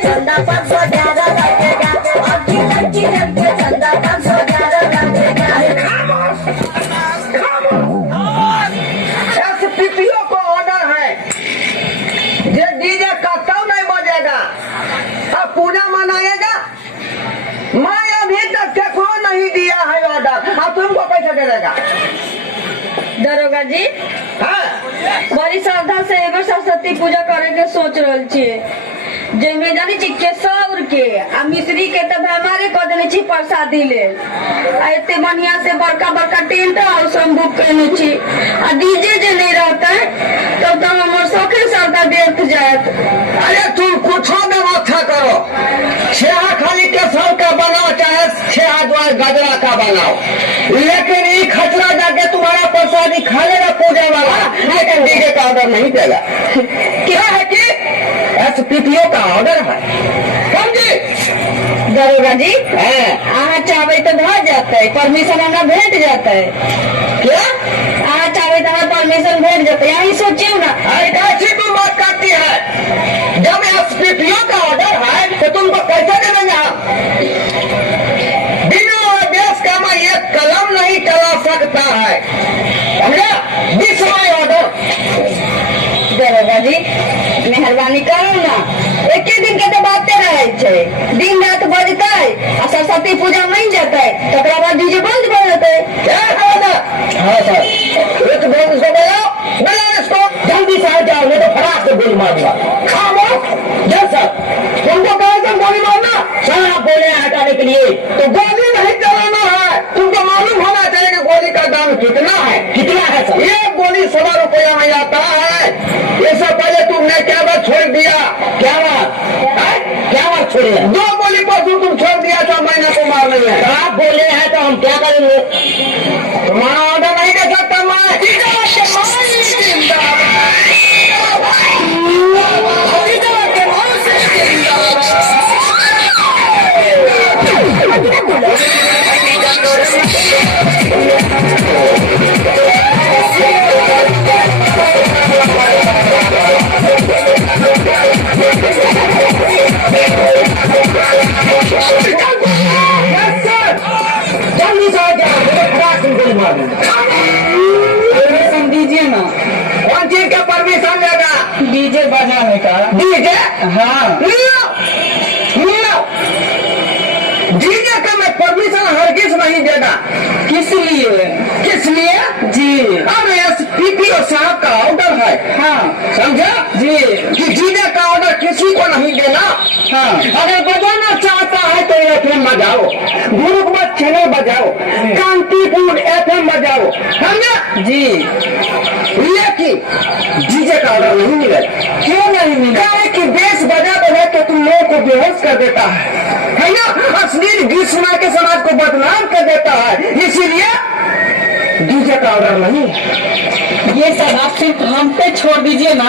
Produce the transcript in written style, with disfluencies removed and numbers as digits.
चंदा 511 लगेगा, चंदा 511 लगेगा। एसपीपीओ को ऑर्डर है, ये डीजे का क्यों नहीं बजेगा? अब पूजा मनाएगा। मैं अभी तक केकरो नहीं दिया है ऑर्डर, अब तुमको कैसे दे देगा? दरोगा जी हाँ? बड़ी श्रद्धा से एगो सरस्वती पूजा करे के सोच रहल छियै, जेमे जानी छी केसौर के आ मिश्री के तब हमारे कह देने छी प्रसादी ले, आ एते बढ़िया से बड़का बड़का टेंट हाउस हम बुक करने छी, आ डीजे जे नहीं रहता तब तो हमर शौखे श्रद्धा व्यर्थ जात। अरे तुम कुछ व्यवस्था करो, छेहा खाली केसर का बनाओ चाहे छेहा द्वार गजरा का बनाओ, लेकिन ये खचरा जाके तुम्हारा प्रसादी खा लेगा पूजा वाला, लेकिन डीजे का ऑर्डर नहीं देगा। क्या है कि एसपीपीओ का ऑर्डर है, समझी? दरोगा जी अहाँ चाहबे तो भ जाते, परमिशन हमरा भेट जाते। क्या अहाँ चाहबे तो हमरा परमिशन भेट जाते, यही सोचियो ना। अरे कैसी तुम बात करती है? जब एसपीपीओ का ऑर्डर है तो तुमको कैसे दे देंगे हम? बिना आदेश का मैं एक कलम नहीं चला सकता है, समझा? This my order. दरोगा जी मेहरबानी करू ना, एक दिन के तो बाते रहे छे, दिन रात बजते आ सरस्वती पूजा नहीं जाते, तकरा बाद डीजे बंद कर देते। क्या होगा? हाँ सर, एक बार इसको बुलाओ, बुलाओ इसको, जल्दी से आ जाओ, नहीं तो फटाक से गोली मार दूंगा। खामोश। जय सर, तुमको कहा था गोली मारना? सर आप बोले हैं हटाने के लिए, तो गोली नहीं चलाना है। तुमको मालूम होना चाहिए कि गोली का दाम कितना है? कितना है सर? एक गोली 100 रुपया में आता है। इससे पहले तुमने क्या बात छोड़ दिया? क्या बात? क्या बात छोड़ी? 2 गोली पर तुम छोड़ दिया था मैंने को मारने में। आप बोले हैं तो हम क्या करेंगे? तुम्हारा ऑर्डर नहीं दे सकता मैं। परमिशन दीजिए ना। कौन चीज का परमिशन लेगा? डीजे बजाने का। डीजे? हाँ डीजे का मैं परमिशन हरगिज नहीं देगा। किस लिए? किस लिए? जी अरे एसपीपीओ साहब का ऑर्डर है, हाँ समझा जी कि डीजे का ऑर्डर किसी को नहीं देना। हाँ अगर बजाना चाहता है तो एफएम बजाओ, गुरुकुल चैनल बजाओ, कांतिपुर एफएम बजाओ, समझा? जी लेकिन डीजे का ऑर्डर नहीं मिलेगा। क्यों नहीं मिला? क्या है कि बेस बजा बजा के तुम लोगों को बेहोश कर देता है ना? अश्लील गीत सुना के समाज को बदनाम कर देता है, इसीलिए डीजे का ऑर्डर नहीं। ये सब आप सिर्फ हम पे छोड़ दीजिए ना।